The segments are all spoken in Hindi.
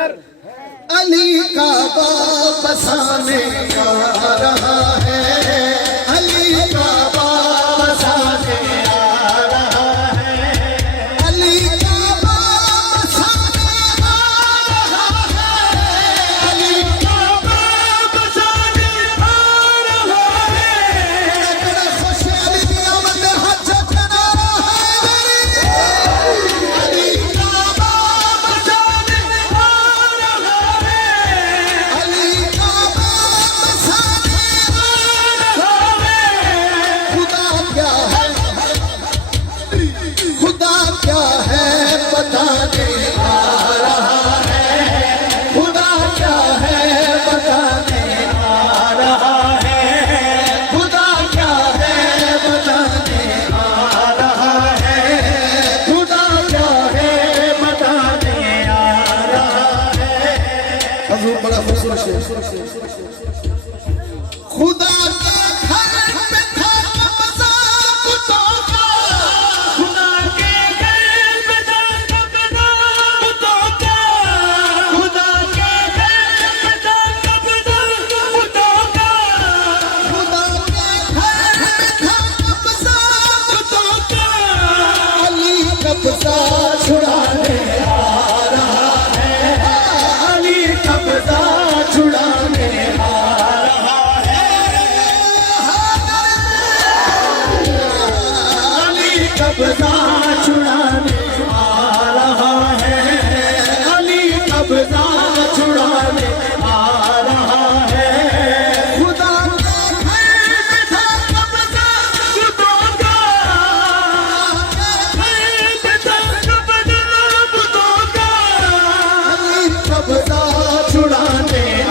अली का बाप बसाने आ रहा है, अली का बाप बसाने आ रहा है, अली का बाप बसाने आ रहा है, अली का बाप बसाने आ रहा है। अगर खुश अली की आमद हज चला रहा है, अली का बाप बसाने आ रहा है, अली का बाप बसाने आ रहा है। खुदा क्या है बताने आ रहा है, खुदा क्या है बताने आ रहा है, खुदा क्या है बताने आ रहा है, खुदा क्या है बताने आ रहा है। हजूर बड़ा खूबसूरत शेर। खुदा के घर पे था कब्जा कुत्तों का, खुदा के घर पे था कब्जा कुत्तों का, खुदा के घर पे था कब्जा कुत्तों का, खुदा के घर पे था कब्जा कुत्तों का। अली कब्जा छुड़ाने आ रहा है, अली कब्जा छुड़ाने आ रहा है, अली कब्जा छुड़ाने आ रहा है, अली कब्जा छुड़ाने आ रहा है। खुदा के घर पे था कब्जा कुत्तों का, घर पे था कब्जा कुत्तों का। अली कब्जा छुड़ाने आ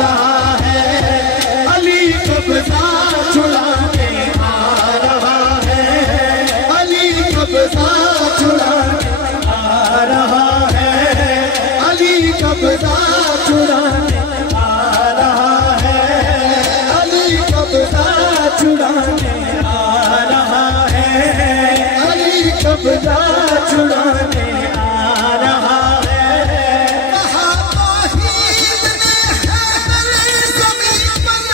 रहा है, अली कब्जा छुड़ाने आ रहा है, अली कब्जा छुड़ाने आ रहा है, अली कब्जा छुड़ाने आ रहा है, अली कब्जा छुड़ाने आ रहा है, अली कब्जा छुड़ाने आ रहा है। कहा तौहीद ने है ज़मीन पर,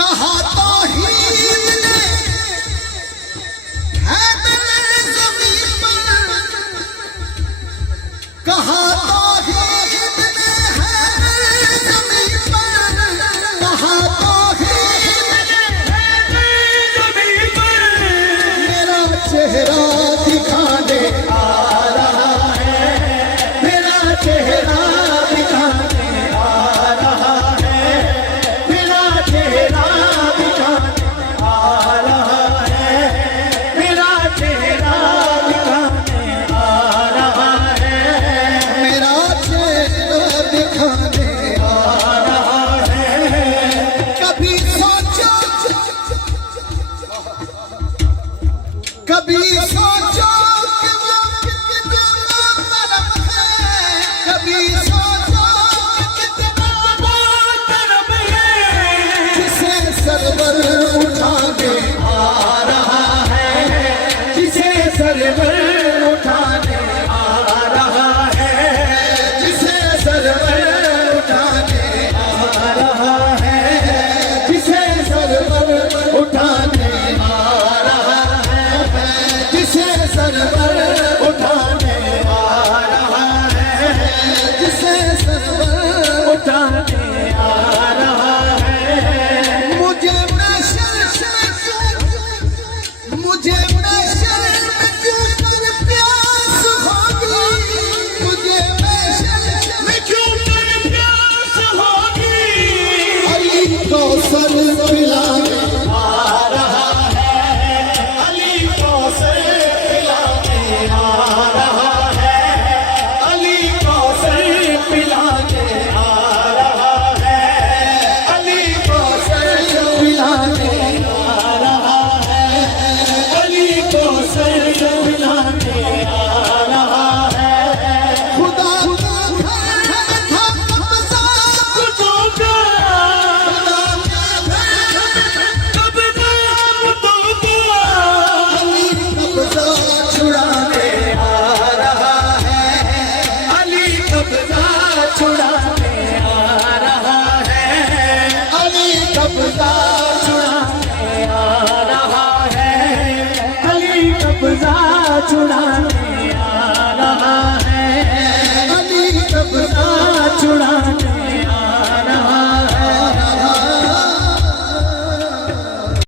कहा तौहीद ने है ज़मीन पर, कहा तौहीद ने है ज़मीन पर, कहा तौहीद ने है ज़मीन पर। मेरा चेहरा दिखाने आ रहा है, मेरा चेहरा दिखाने आ रहा है, मेरा चेहरा दिखाने आ रहा है, मेरा चेहरा दिखाने आ रहा है, मेरा चेहरा दिखाने आ रहा है। कभी सोचो, कभी सोचो कि वो कितना नरम है, कभी सोचो कि कितना नरम है। जिसे सरवर उठाने आ रहा है, जिसे सरवर उठाने आ रहा है, जिसे सरवर उठाने आ रहा है, जिसे सरवर उठाने आ रहा है, जिसे सर छुड़ा